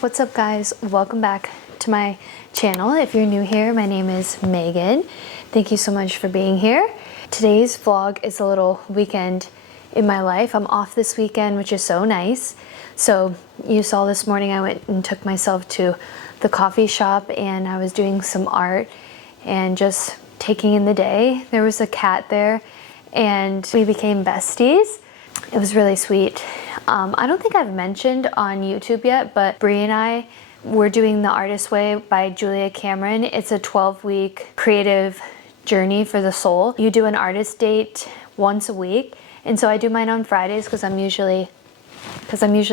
What's up guys, welcome back to my channel. If you're new here, my name is Megan. Thank you so much for being here. Today's vlog is a little weekend in my life. I'm off this weekend, which is so nice. So you saw this morning I went and took myself to the coffee shop and I was doing some art and just taking in the day. There was a cat there and we became besties. It was really sweet. I don't think I've mentioned on YouTube yet, but Brie and I were doing The Artist's Way by Julia Cameron. It's a 12-week creative journey for the soul. You do an artist date once a week, and so I do mine on Fridays because I'm usually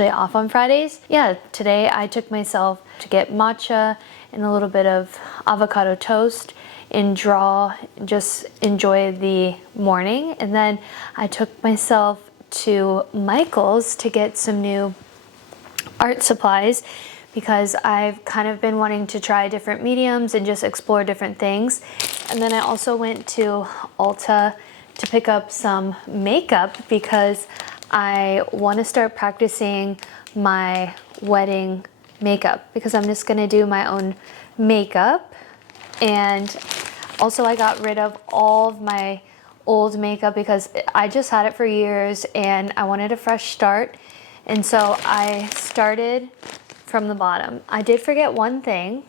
off on Fridays. Yeah, today I took myself to get matcha and a little bit of avocado toast and draw, just enjoy the morning. And then I took myself to Michael's to get some new art supplies because I've kind of been wanting to try different mediums and just explore different things. And then I also went to Ulta to pick up some makeup because I want to start practicing my wedding makeup because I'm just going to do my own makeup. And also I got rid of all of my old makeup because I just had it for years and I wanted a fresh start. And so I started from the bottom. I did forget one thing.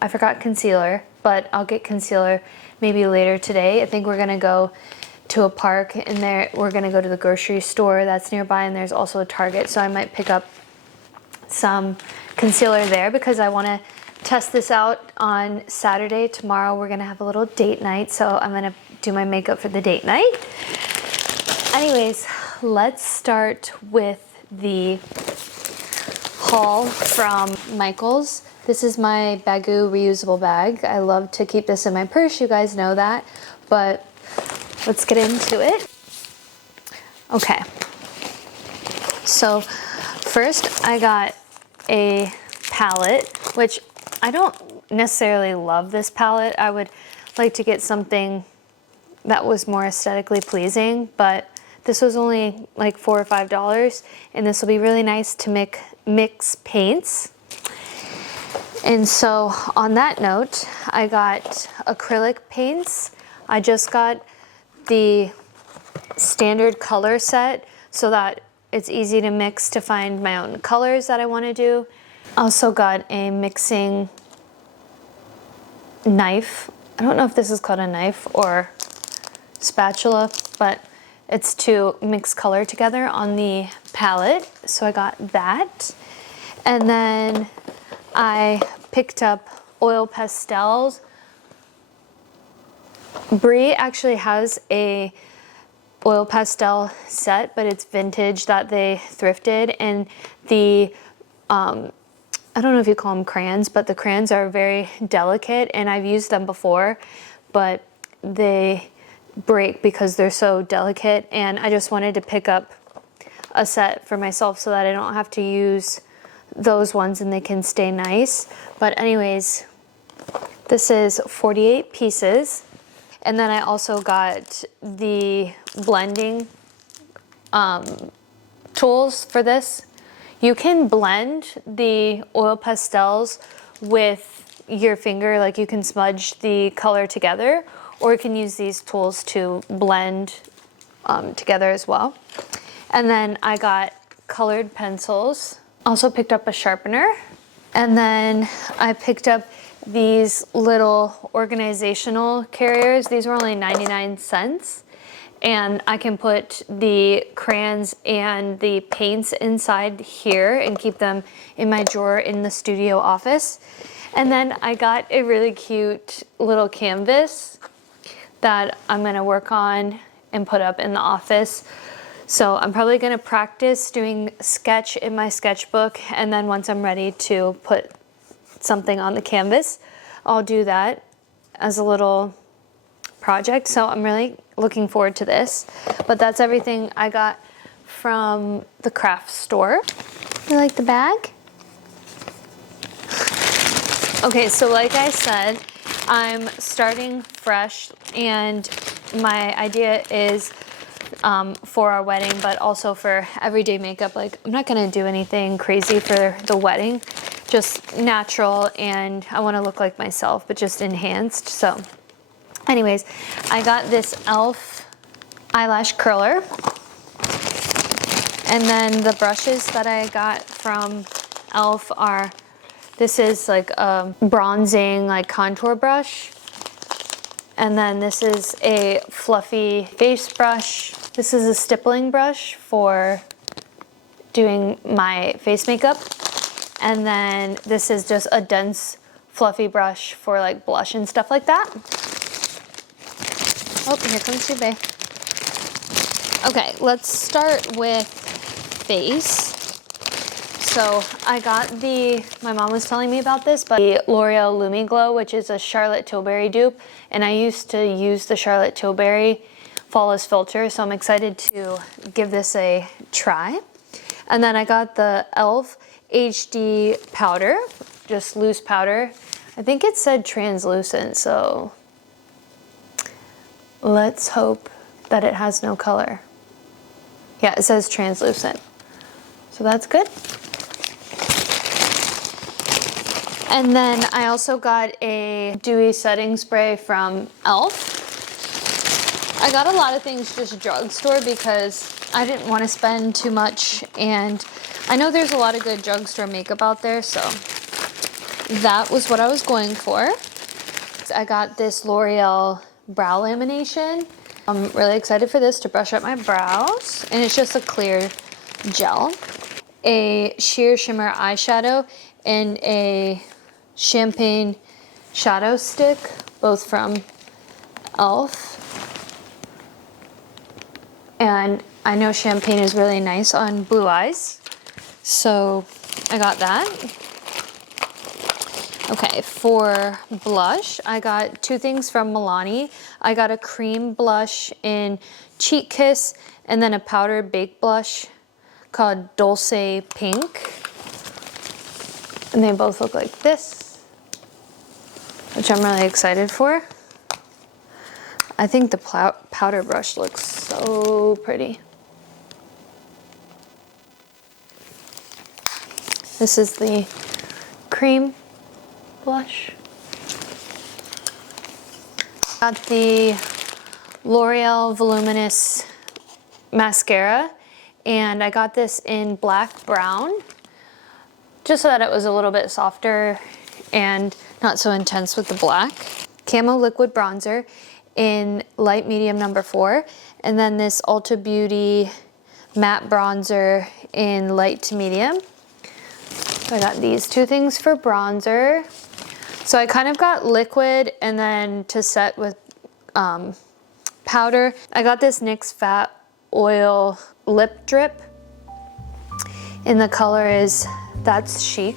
I forgot concealer, but I'll get concealer maybe later today. I think we're gonna go to a park and there we're gonna go to the grocery store that's nearby, and there's also a Target, so I might pick up some concealer there because I want to test this out on Saturday. Tomorrow we're gonna have a little date night, so I'm gonna do my makeup for the date night. Anyways, let's start with the haul from Michael's. This is my Baggu reusable bag. I love to keep this in my purse, you guys know that, but let's get into it. Okay, so first I got a palette, which I don't necessarily love this palette. I would like to get something that was more aesthetically pleasing, but this was only like $4 or $5, and this will be really nice to mix paints. And so on that note, I got acrylic paints. I just got the standard color set so that it's easy to mix to find my own colors that I want to do. Also got a mixing knife. I don't know if this is called a knife or spatula, but it's to mix color together on the palette. So I got that. And then I picked up oil pastels. Brie actually has a oil pastel set, but it's vintage that they thrifted, and the I don't know if you call them crayons, but the crayons are very delicate, and I've used them before, but they break because they're so delicate, and I just wanted to pick up a set for myself so that I don't have to use those ones and they can stay nice. But anyways, this is 48 pieces. And then I also got the blending tools for this. You can blend the oil pastels with your finger, like you can smudge the color together, or you can use these tools to blend together as well. And then I got colored pencils. Also picked up a sharpener. And then I picked up these little organizational carriers. These were only 99 cents. And I can put the crayons and the paints inside here and keep them in my drawer in the studio office. And then I got a really cute little canvas that I'm gonna work on and put up in the office. So I'm probably gonna practice doing sketch in my sketchbook, and then once I'm ready to put something on the canvas, I'll do that as a little project. So I'm really looking forward to this. But that's everything I got from the craft store. You like the bag? Okay, so like I said, I'm starting fresh, and my idea is for our wedding, but also for everyday makeup. Like, I'm not gonna do anything crazy for the wedding, just natural, and I wanna look like myself, but just enhanced. So anyways, I got this e.l.f. eyelash curler. And then the brushes that I got from e.l.f. are, this is like a bronzing, like contour brush. And then this is a fluffy face brush. This is a stippling brush for doing my face makeup. And then this is just a dense, fluffy brush for like blush and stuff like that. Oh, here comes Jube. Okay, let's start with face. So I got my mom was telling me about this, but the L'Oreal Lumi Glow, which is a Charlotte Tilbury dupe. And I used to use the Charlotte Tilbury Flawless Filter, so I'm excited to give this a try. And then I got the e.l.f. HD powder, just loose powder. I think it said translucent, so let's hope that it has no color. Yeah, it says translucent, so that's good. And then I also got a dewy setting spray from e.l.f. I got a lot of things just drugstore because I didn't want to spend too much, and I know there's a lot of good drugstore makeup out there, so that was what I was going for. I got this L'Oreal brow lamination. I'm really excited for this to brush up my brows, and it's just a clear gel. A sheer shimmer eyeshadow and a champagne shadow stick, both from e.l.f. And I know champagne is really nice on blue eyes, so I got that. Okay, for blush, I got two things from Milani. I got a cream blush in Cheat Kiss, and then a powdered baked blush called Dulce Pink. And they both look like this, which I'm really excited for. I think the powder brush looks so pretty. This is the cream blush. Got the L'Oreal Voluminous mascara, and I got this in black brown, just so that it was a little bit softer and not so intense with the black. Camo liquid bronzer in light medium number 4, and then this Ulta Beauty matte bronzer in light to medium. So I got these two things for bronzer. So I kind of got liquid and then to set with powder. I got this NYX Fat Oil Lip Drip, and the color is That's Chic.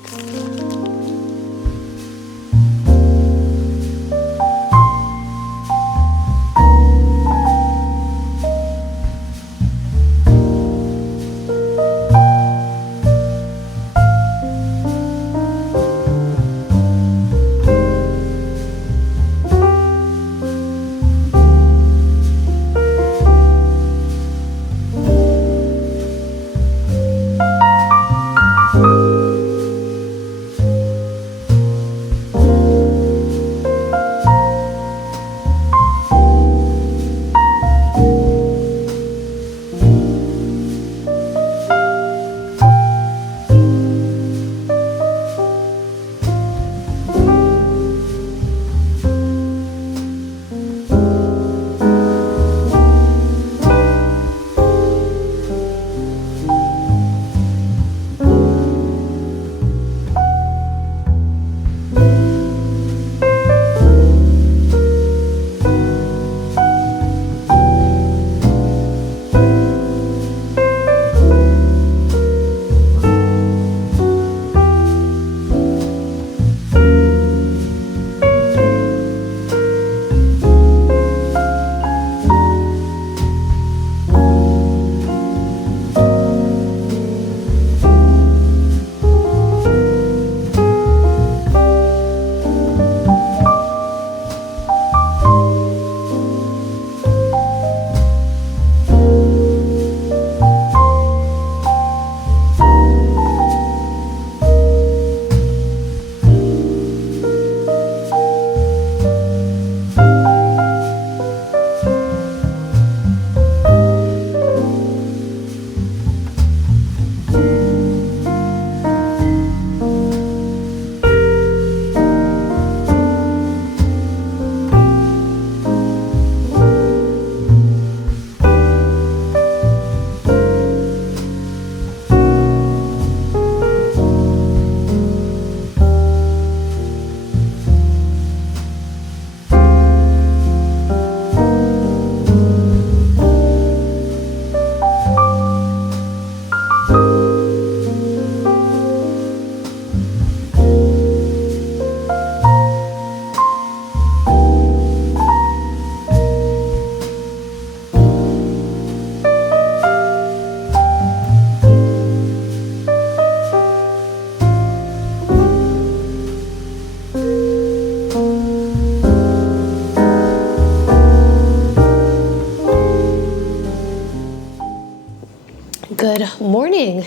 Good morning.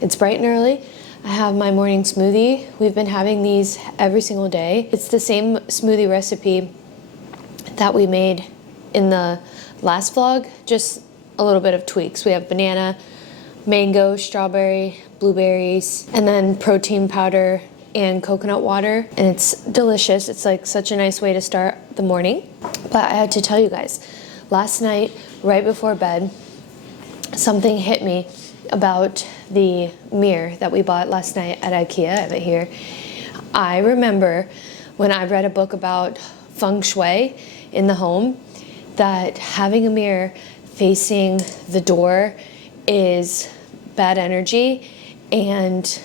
It's bright and early. I have my morning smoothie. We've been having these every single day. It's the same smoothie recipe that we made in the last vlog, just a little bit of tweaks. We have banana, mango, strawberry, blueberries, and then protein powder and coconut water, and it's delicious. It's like such a nice way to start the morning. But I had to tell you guys, last night, right before bed, something hit me about the mirror that we bought last night at IKEA. I have it here. I remember when I read a book about feng shui in the home, that having a mirror facing the door is bad energy, and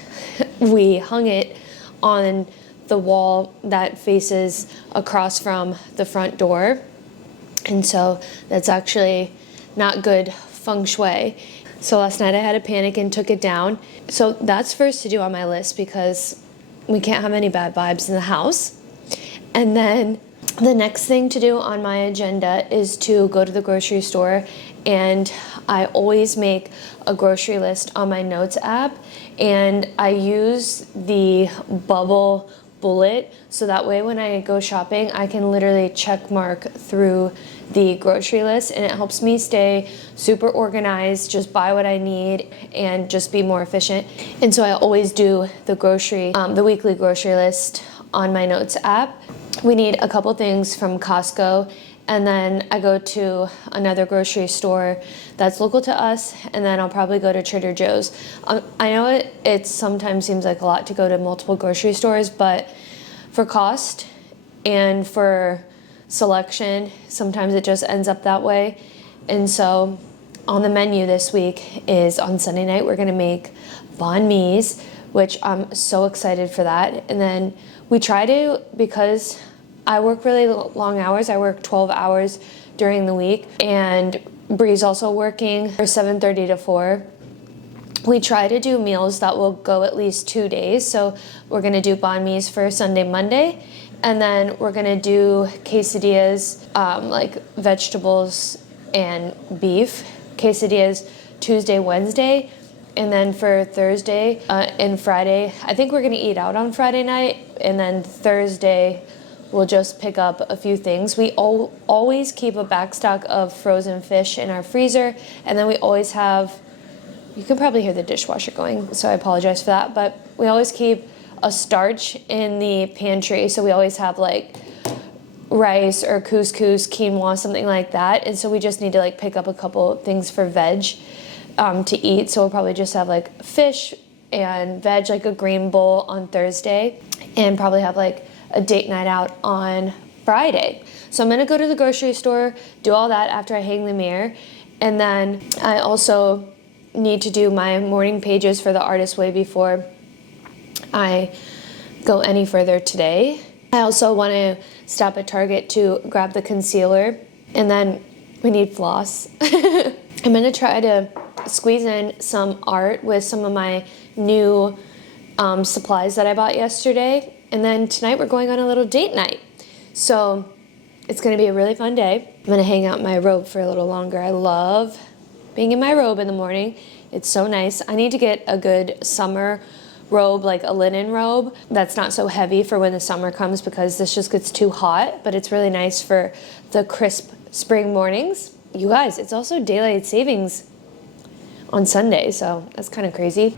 we hung it on the wall that faces across from the front door, and so that's actually not good feng shui. So last night I had a panic and took it down. So that's first to do on my list, because we can't have any bad vibes in the house. And then the next thing to do on my agenda is to go to the grocery store, and I always make a grocery list on my notes app, and I use the bubble bullet, so that way when I go shopping I can literally check mark through the grocery list, and it helps me stay super organized, just buy what I need and just be more efficient. And so I always do the weekly grocery list on my notes app. We need a couple things from Costco, and then I go to another grocery store that's local to us, and then I'll probably go to Trader Joe's. I know it sometimes seems like a lot to go to multiple grocery stores, but for cost and for selection, sometimes it just ends up that way. And so on the menu this week is, on Sunday night, we're gonna make banh mi's, which I'm so excited for that. And then we try to, because I work really long hours, I work 12 hours during the week, and Bree's also working from 7:30 to 4. We try to do meals that will go at least 2 days. So we're gonna do banh mi's for Sunday, Monday, and then we're gonna do quesadillas, like vegetables and beef quesadillas Tuesday, Wednesday. And then for Thursday and Friday, I think we're gonna eat out on Friday night, and then Thursday we'll just pick up a few things. We always keep a backstock of frozen fish in our freezer, and then we always have, you can probably hear the dishwasher going, so I apologize for that, but we always keep a starch in the pantry, so we always have like rice or couscous, quinoa, something like that. And so we just need to like pick up a couple things for veg to eat. So we'll probably just have like fish and veg, like a green bowl on Thursday, and probably have like a date night out on Friday. So I'm gonna go to the grocery store, do all that after I hang the mirror, and then I also need to do my morning pages for the Artist Way before I go any further today. I also want to stop at Target to grab the concealer, and then we need floss. I'm gonna try to squeeze in some art with some of my new supplies that I bought yesterday. And then tonight we're going on a little date night. So it's gonna be a really fun day. I'm gonna hang out in my robe for a little longer. I love being in my robe in the morning. It's so nice. I need to get a good summer robe, like a linen robe that's not so heavy for when the summer comes, because this just gets too hot, but it's really nice for the crisp spring mornings. You guys, it's also daylight savings on Sunday, so that's kind of crazy.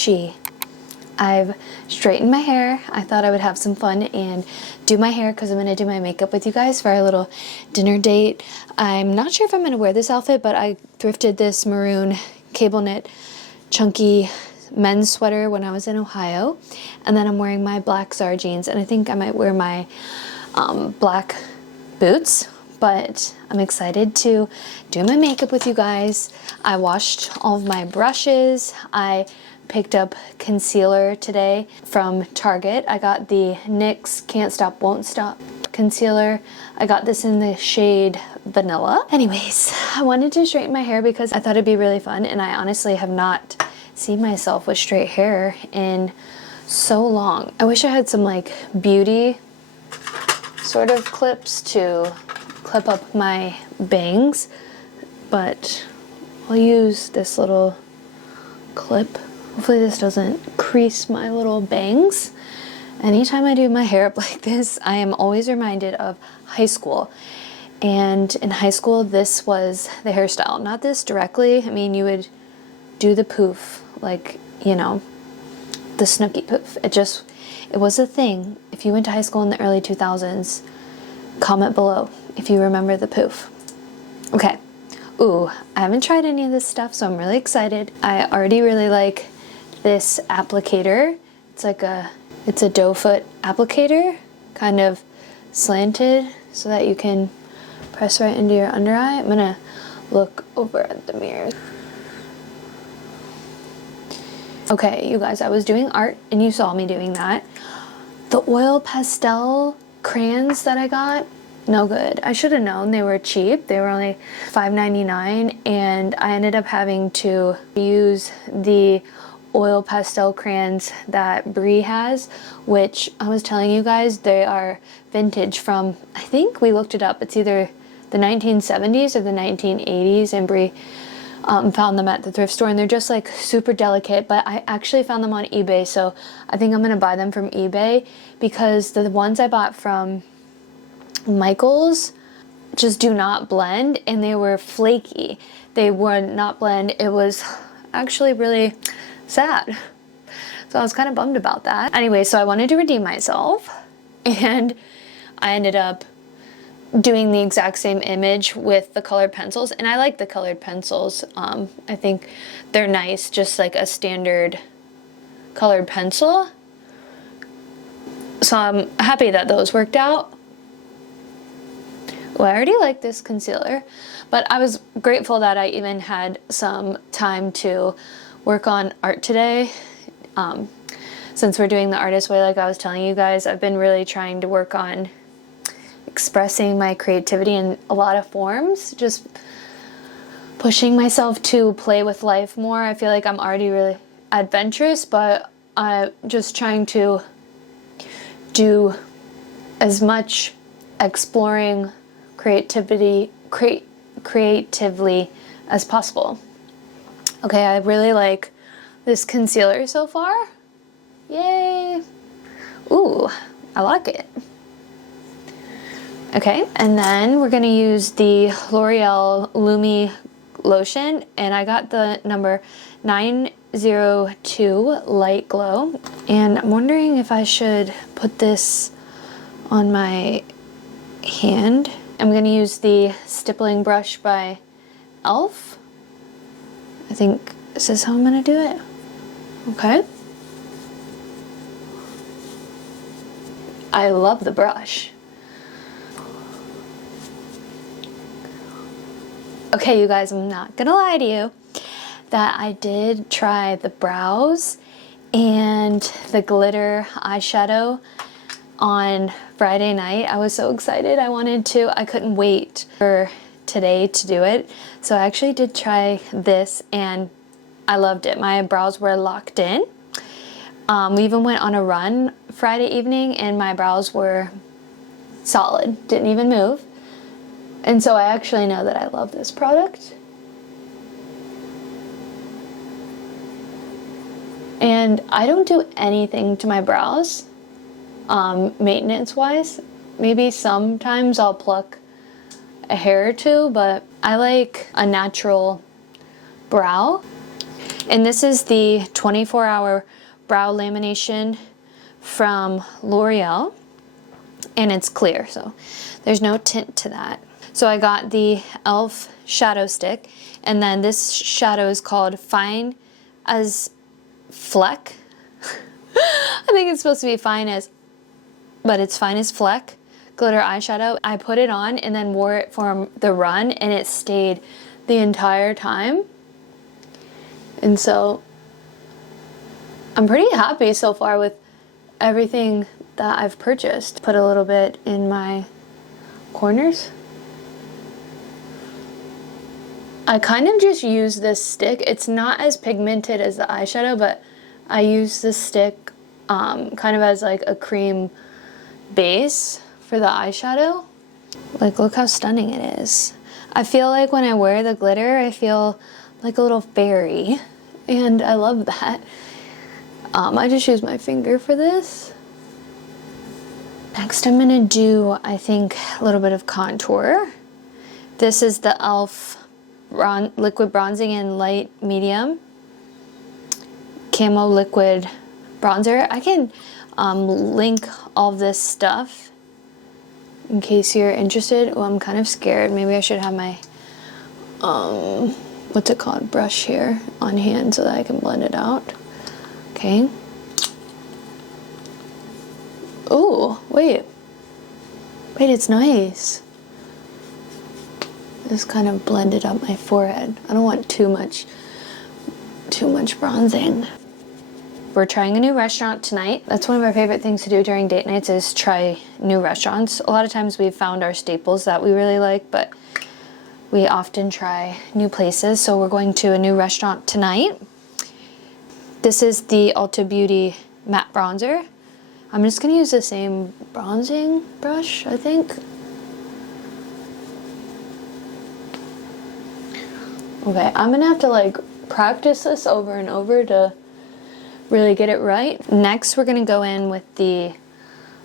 she. I've straightened my hair. I thought I would have some fun and do my hair because I'm going to do my makeup with you guys for our little dinner date. I'm not sure if I'm going to wear this outfit, but I thrifted this maroon cable knit chunky men's sweater when I was in Ohio. And then I'm wearing my black Zara jeans, and I think I might wear my black boots. But I'm excited to do my makeup with you guys. I washed all of my brushes. I picked up concealer today from Target. I got the NYX Can't Stop Won't Stop concealer. I got this in the shade Vanilla. Anyways, I wanted to straighten my hair because I thought it'd be really fun, and I honestly have not seen myself with straight hair in so long. I wish I had some like beauty sort of clips to clip up my bangs, but I'll use this little clip. Hopefully this doesn't crease my little bangs. Anytime I do my hair up like this, I am always reminded of high school. And in high school, this was the hairstyle. Not this directly. I mean, you would do the poof, like, you know, the Snooki poof. It was a thing. If you went to high school in the early 2000s, comment below if you remember the poof. Okay. Ooh, I haven't tried any of this stuff, so I'm really excited. I already really like this applicator. It's a doe foot applicator, kind of slanted so that you can press right into your under eye. I'm gonna look over at the mirror. Okay, you guys, I was doing art and you saw me doing that. The oil pastel crayons that I got, no good. I should have known they were cheap. They were only $5.99, and I ended up having to use the oil pastel crayons that Brie has, which I was telling you guys, they are vintage from, I think we looked it up, it's either the 1970s or the 1980s, and Brie found them at the thrift store, and they're just like super delicate, but I actually found them on eBay, so I think I'm gonna buy them from eBay, because the ones I bought from Michael's just do not blend, and they were flaky. They would not blend. It was actually really sad. So I was kind of bummed about that. Anyway, so I wanted to redeem myself, and I ended up doing the exact same image with the colored pencils, and I like the colored pencils. I think they're nice, just like a standard colored pencil. So I'm happy that those worked out. Well, I already like this concealer, but I was grateful that I even had some time to work on art today. Since we're doing the artist way, like I was telling you guys, I've been really trying to work on expressing my creativity in a lot of forms, just pushing myself to play with life more. I feel like I'm already really adventurous, but I'm just trying to do as much exploring creatively as possible. Okay, I really like this concealer so far. Yay! Ooh, I like it. Okay, and then we're gonna use the L'Oreal Lumi lotion, and I got the number 902 Light Glow, and I'm wondering if I should put this on my hand. I'm gonna use the stippling brush by e.l.f. I think this is how I'm gonna do it. Okay. I love the brush. Okay, you guys, I'm not gonna lie to you that I did try the brows and the glitter eyeshadow on Friday night. I was so excited. I couldn't wait for today to do it. So I actually did try this and I loved it. My brows were locked in. We even went on a run Friday evening and my brows were solid, didn't even move. And so I actually know that I love this product. And I don't do anything to my brows, maintenance wise. Maybe sometimes I'll pluck a hair or two, but I like a natural brow. And this is the 24-hour brow lamination from L'Oreal, and it's clear, so there's no tint to that. So I got the e.l.f. shadow stick, and then this shadow is called Fine as Fleck. I think it's supposed to be fine as, but it's Fine as Fleck glitter eyeshadow. I put it on and then wore it for the run, and it stayed the entire time. And so I'm pretty happy so far with everything that I've purchased. Put a little bit in my corners. I kind of just use this stick. It's not as pigmented as the eyeshadow, but I use this stick kind of as like a cream base for the eyeshadow. Like, look how stunning it is. I feel like when I wear the glitter, I feel like a little fairy, and I love that. I just use my finger for this. Next I'm gonna do, I think, a little bit of contour. This is the e.l.f. liquid bronzing in light medium camo liquid bronzer. I can link all this stuff in case you're interested. Oh, I'm kind of scared. Maybe I should have my what's it called, brush here on hand so that I can blend it out. Okay. Oh, wait, it's nice. Just kind of blended up my forehead. I don't want too much bronzing. We're trying a new restaurant tonight. That's one of our favorite things to do during date nights, is try new restaurants. A lot of times we've found our staples that we really like, but we often try new places. So we're going to a new restaurant tonight. This is the Ulta Beauty matte bronzer. I'm just gonna use the same bronzing brush, I think. Okay, I'm gonna have to like practice this over and over to really get it right. Next, we're gonna go in with the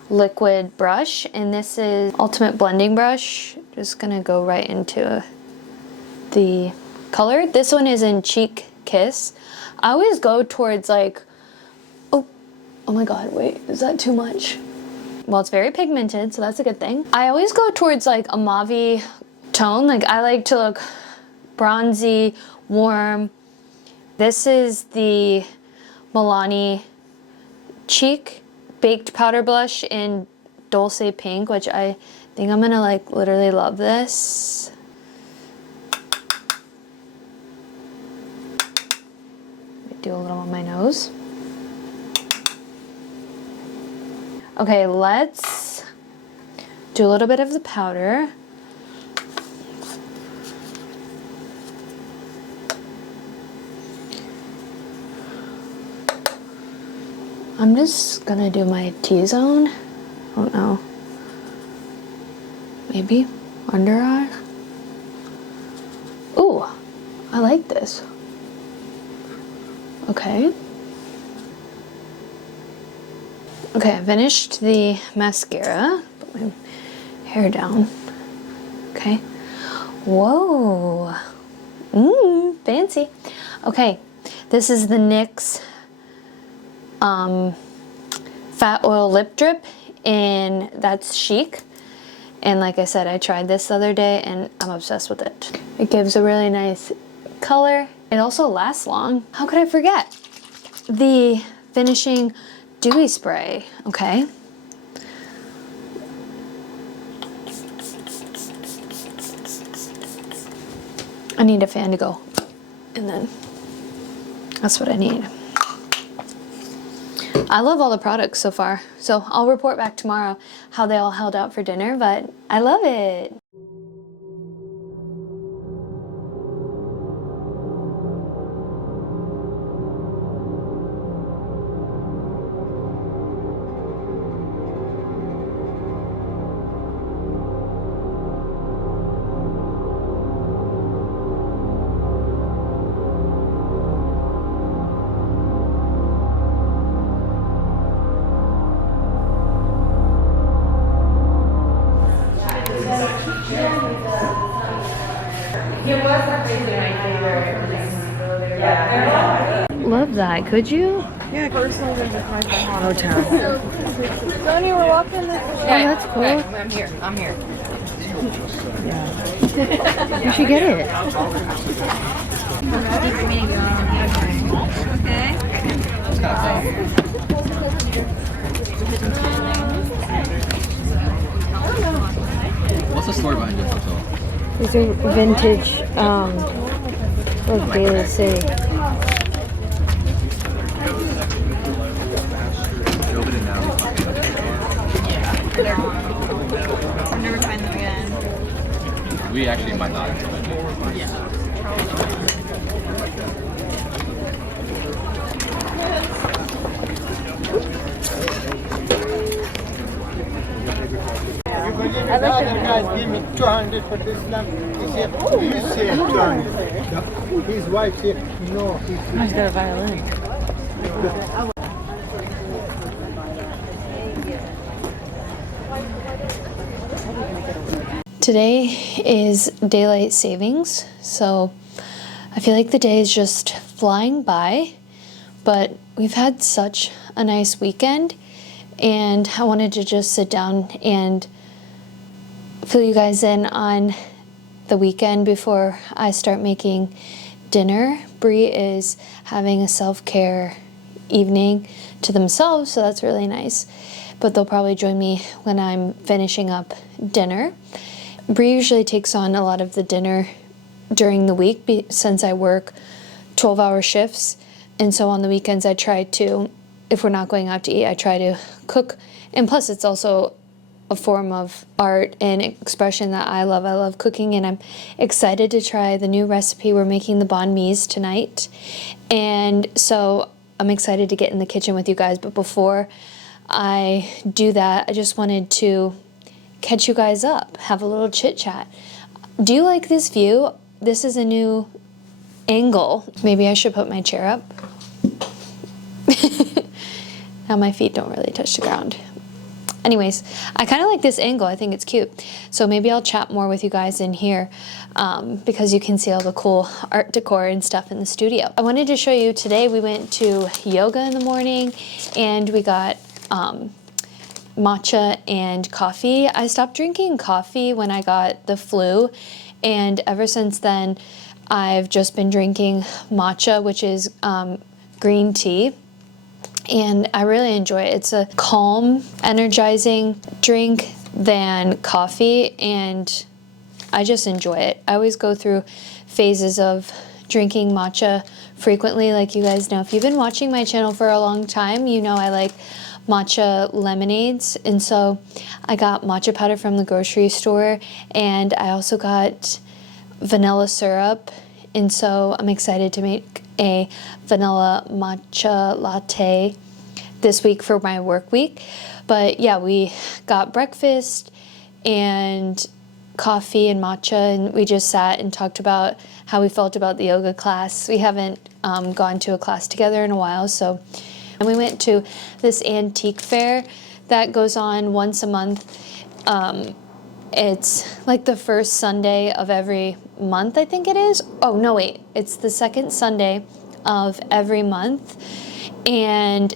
liquid brush, and this is Ultimate Blending Brush. Just gonna go right into the color. This one is in Cheek Kiss. I always go towards like, oh my god, wait, is that too much? Well, it's very pigmented, so that's a good thing. I always go towards like a mauve tone. Like, I like to look bronzy, warm. This is the Milani Cheek Baked Powder Blush in Dulce Pink, which I think I'm gonna like literally love this. Do a little on my nose. Okay, let's do a little bit of the powder. I'm just gonna do my T-zone. I don't know. Maybe under eye. Ooh, I like this. Okay. Okay, I finished the mascara. Put my hair down. Okay. Whoa. Fancy. Okay, this is the NYX Fat Oil Lip Drip, and that's Chic. And like I said, I tried this the other day and I'm obsessed with it. It gives a really nice color. It also lasts long. How could I forget? The finishing dewy spray, okay. I need a fan to go, and then that's what I need. I love all the products so far, so I'll report back tomorrow how they all held out for dinner, but I love it. He was actually my favorite. Love that. Could you? Yeah, personally, there's a place by Hotel. Tony, we're walking this way. Oh, that's cool. Okay, I'm here. I'm here. Yeah. You should get it. What's the story behind this hotel? These are vintage, of Daly City. I'll never find them again. We actually might not. Guys, give me 200 for this lamp. He said, you say 200. His wife said, no. He's got a violin. Today is daylight savings, so I feel like the day is just flying by, but we've had such a nice weekend, and I wanted to just sit down and fill you guys in on the weekend before I start making dinner. Bree is having a self-care evening to themselves, so that's really nice, but they'll probably join me when I'm finishing up dinner. Bree usually takes on a lot of the dinner during the week since I work 12-hour shifts, and so on the weekends I try to, if we're not going out to eat, I try to cook, and plus it's also a form of art and expression that I love. I love cooking, and I'm excited to try the new recipe. We're making the banh mi's tonight, and so I'm excited to get in the kitchen with you guys, but before I do that, I just wanted to catch you guys up, have a little chit chat. Do you like this view? This is a new angle. Maybe I should put my chair up. Now my feet don't really touch the ground. Anyways, I kind of like this angle. I think it's cute. So maybe I'll chat more with you guys in here because you can see all the cool art decor and stuff in the studio. I wanted to show you today we went to yoga in the morning and we got matcha and coffee. I stopped drinking coffee when I got the flu, and ever since then I've just been drinking matcha, which is green tea, and I really enjoy it. It's a calm, energizing drink than coffee, and I just enjoy it. I always go through phases of drinking matcha frequently. Like you guys know, if you've been watching my channel for a long time, you know I like matcha lemonades, and so I got matcha powder from the grocery store, and I also got vanilla syrup, and so I'm excited to make a vanilla matcha latte this week for my work week. But yeah, we got breakfast and coffee and matcha, and we just sat and talked about how we felt about the yoga class. We haven't gone to a class together in a while, so. And we went to this antique fair that goes on once a month. It's like the first Sunday of every month, I think it is. Oh, no, wait. It's the second Sunday of every month. And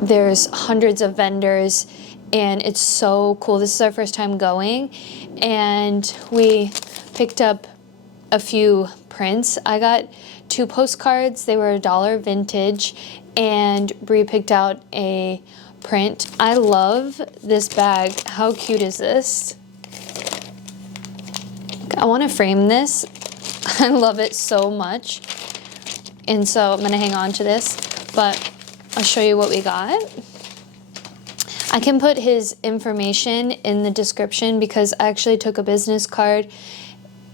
there's hundreds of vendors, and it's so cool. This is our first time going, and we picked up a few prints. I got 2 postcards. They were $1 vintage, and Bree picked out a print. I love this bag. How cute is this? I want to frame this. I love it so much, and so I'm going to hang on to this, but I'll show you what we got. I can put his information in the description because I actually took a business card.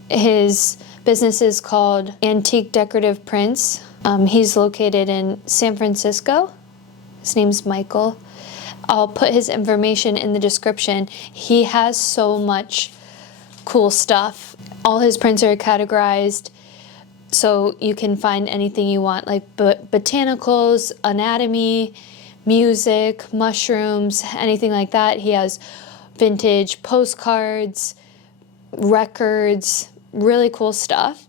His business is called Antique Decorative Prints. He's located in San Francisco. His name's Michael. I'll put his information in the description. He has so much cool stuff. All his prints are categorized, so you can find anything you want, like botanicals, anatomy, music, mushrooms, anything like that. He has vintage postcards, records, really cool stuff.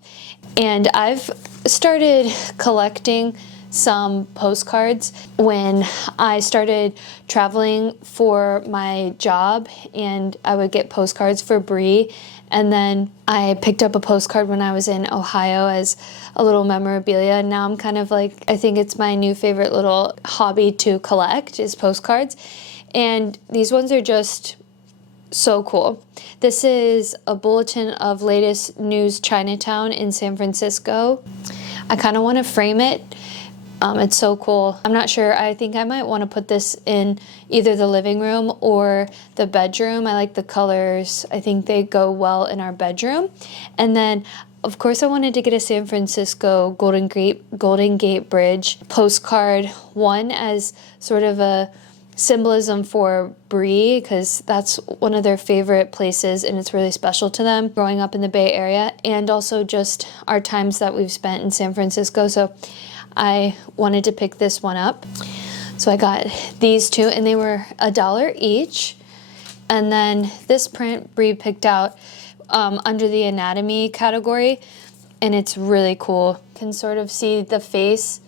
And I've started collecting some postcards when I started traveling for my job, and I would get postcards for Brie. And then I picked up a postcard when I was in Ohio as a little memorabilia. And now I'm kind of like, I think it's my new favorite little hobby to collect is postcards. And these ones are just so cool. This is a bulletin of latest news Chinatown in San Francisco. I kind of want to frame it. It's so cool. I'm not sure. I think I might want to put this in either the living room or the bedroom. I like the colors. I think they go well in our bedroom. And then, of course, I wanted to get a San Francisco Golden Gate Bridge postcard, one as sort of a symbolism for Brie, because that's one of their favorite places and it's really special to them growing up in the Bay Area, and also just our times that we've spent in San Francisco. So I wanted to pick this one up. So I got these two and they were $1 each. And then this print Brie picked out under the anatomy category, and it's really cool. You can sort of see the face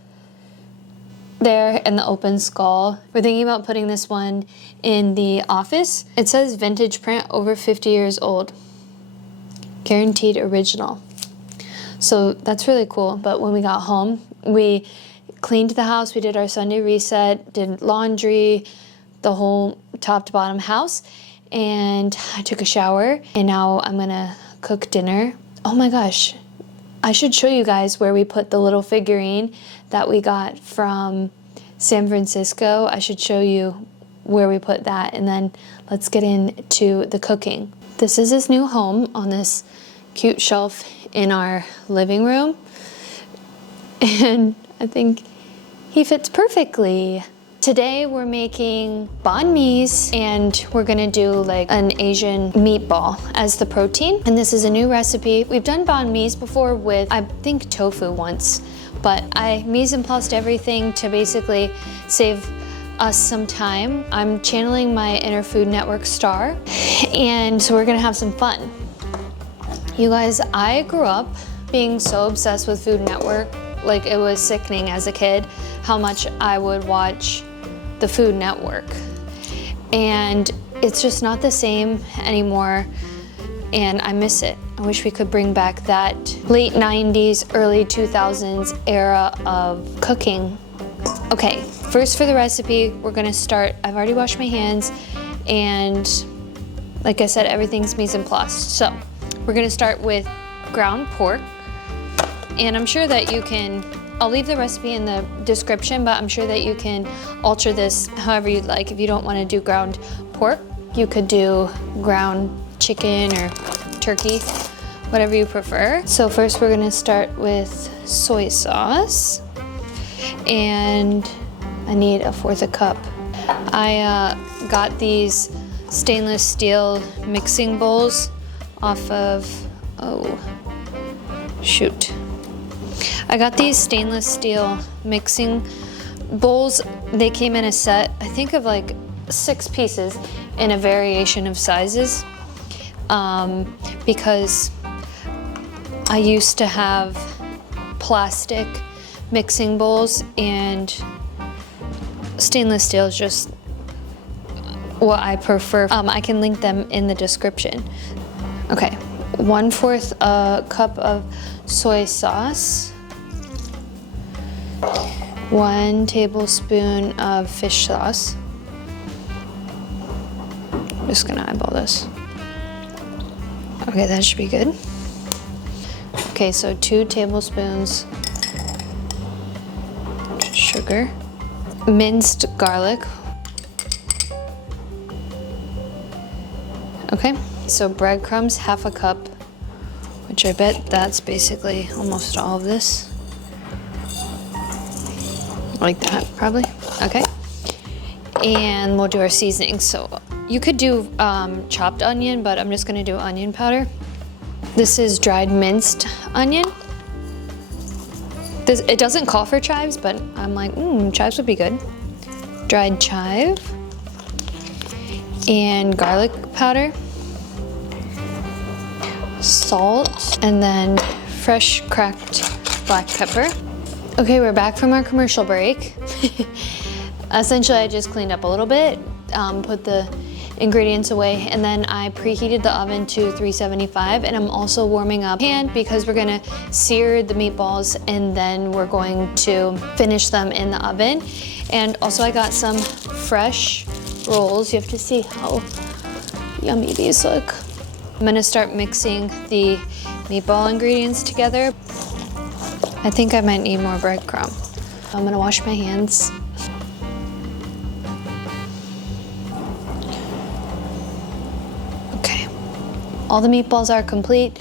there and the open skull. We're thinking about putting this one in the office. It says vintage print, over 50 years old. Guaranteed original. So that's really cool. But when we got home, we cleaned the house, we did our Sunday reset, did laundry, the whole top to bottom house, and I took a shower, and now I'm gonna cook dinner. Oh my gosh, I should show you guys where we put the little figurine that we got from San Francisco. I should show you where we put that, and then let's get into the cooking. This is his new home on this cute shelf in our living room, and I think he fits perfectly. Today we're making banh mi's, and we're gonna do like an Asian meatball as the protein. And this is a new recipe. We've done banh mi's before with, I think, tofu once, but I mise en placed everything to basically save us some time. I'm channeling my inner Food Network star, and so we're gonna have some fun. You guys, I grew up being so obsessed with Food Network, like it was sickening as a kid how much I would watch the Food Network. And it's just not the same anymore, and I miss it. I wish we could bring back that late 90s, early 2000s era of cooking. Okay, first for the recipe, we're gonna start, I've already washed my hands, and like I said, everything's mise en place. So we're gonna start with ground pork, and I'm sure that you can, I'll leave the recipe in the description, but I'm sure that you can alter this however you'd like. If you don't want to do ground pork, you could do ground chicken or turkey, whatever you prefer. So first we're gonna start with soy sauce, and I need 1/4 cup. I got these stainless steel mixing bowls off of, oh, shoot. I got these stainless steel mixing bowls. They came in a set, I think, of like 6 pieces in a variation of sizes, because I used to have plastic mixing bowls, and stainless steel is just what I prefer. I can link them in the description. Okay, 1/4 cup of soy sauce, 1 tablespoon of fish sauce. I'm just gonna eyeball this. Okay, that should be good. Okay, so 2 tablespoons sugar, minced garlic. Okay, so breadcrumbs, 1/2 cup, which I bet that's basically almost all of this. Like that, probably. Okay. And we'll do our seasoning. So you could do chopped onion, but I'm just gonna do onion powder. This is dried minced onion. It doesn't call for chives, but I'm like, chives would be good. Dried chive and garlic powder, salt, and then fresh cracked black pepper. Okay, we're back from our commercial break. Essentially, I just cleaned up a little bit, put the ingredients away, and then I preheated the oven to 375, and I'm also warming up pan because we're gonna sear the meatballs and then we're going to finish them in the oven. And also I got some fresh rolls. You have to see how yummy these look. I'm gonna start mixing the meatball ingredients together. I think I might need more breadcrumb. I'm gonna wash my hands. Okay, all the meatballs are complete.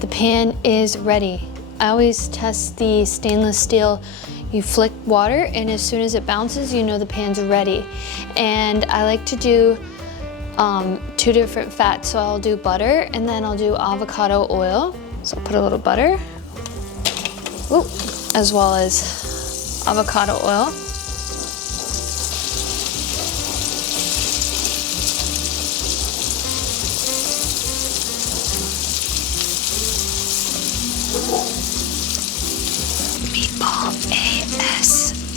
The pan is ready. I always test the stainless steel. You flick water, and as soon as it bounces, you know the pan's ready. And I like to do 2 different fats. So I'll do butter, and then I'll do avocado oil. So I'll put a little butter, ooh, as well as avocado oil. Meatball ASMR.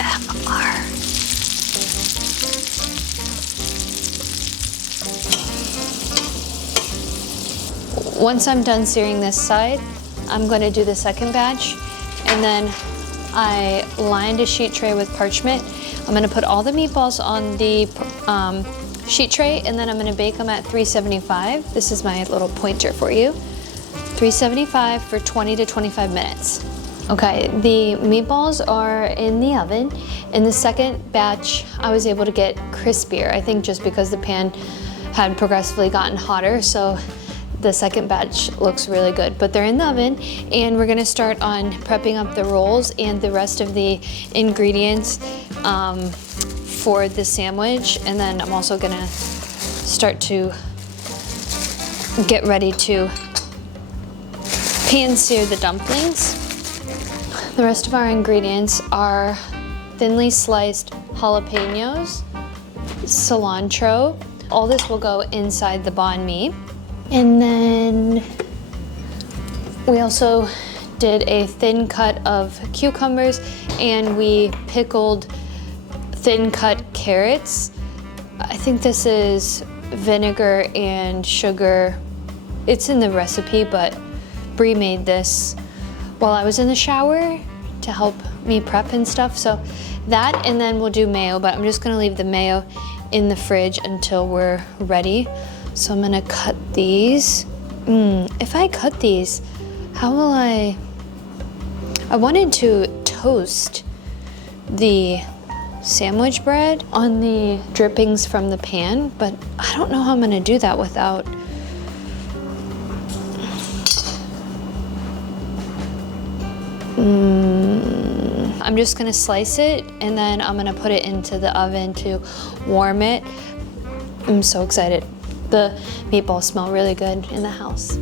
Once I'm done searing this side, I'm going to do the second batch, and then I lined a sheet tray with parchment. I'm going to put all the meatballs on the sheet tray, and then I'm going to bake them at 375. This is my little pointer for you. 375 for 20 to 25 minutes. Okay, the meatballs are in the oven. In the second batch, I was able to get crispier, I think just because the pan had progressively gotten hotter, so the second batch looks really good. But they're in the oven, and we're gonna start on prepping up the rolls and the rest of the ingredients for the sandwich. And then I'm also gonna start to get ready to pan sear the dumplings. The rest of our ingredients are thinly sliced jalapenos, cilantro. All this will go inside the banh mi. And then we also did a thin cut of cucumbers, and we pickled thin cut carrots. I think this is vinegar and sugar. It's in the recipe, but Brie made this while I was in the shower to help me prep and stuff. So that, and then we'll do mayo, but I'm just gonna leave the mayo in the fridge until we're ready. So I'm gonna cut these. If I cut these, how will I wanted to toast the sandwich bread on the drippings from the pan, but I don't know how I'm gonna do that without. I'm just gonna slice it, and then I'm gonna put it into the oven to warm it. I'm so excited. The meatballs smell really good in the house.